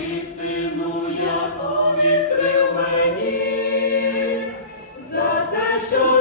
істину, яку відкрив мені за те, що.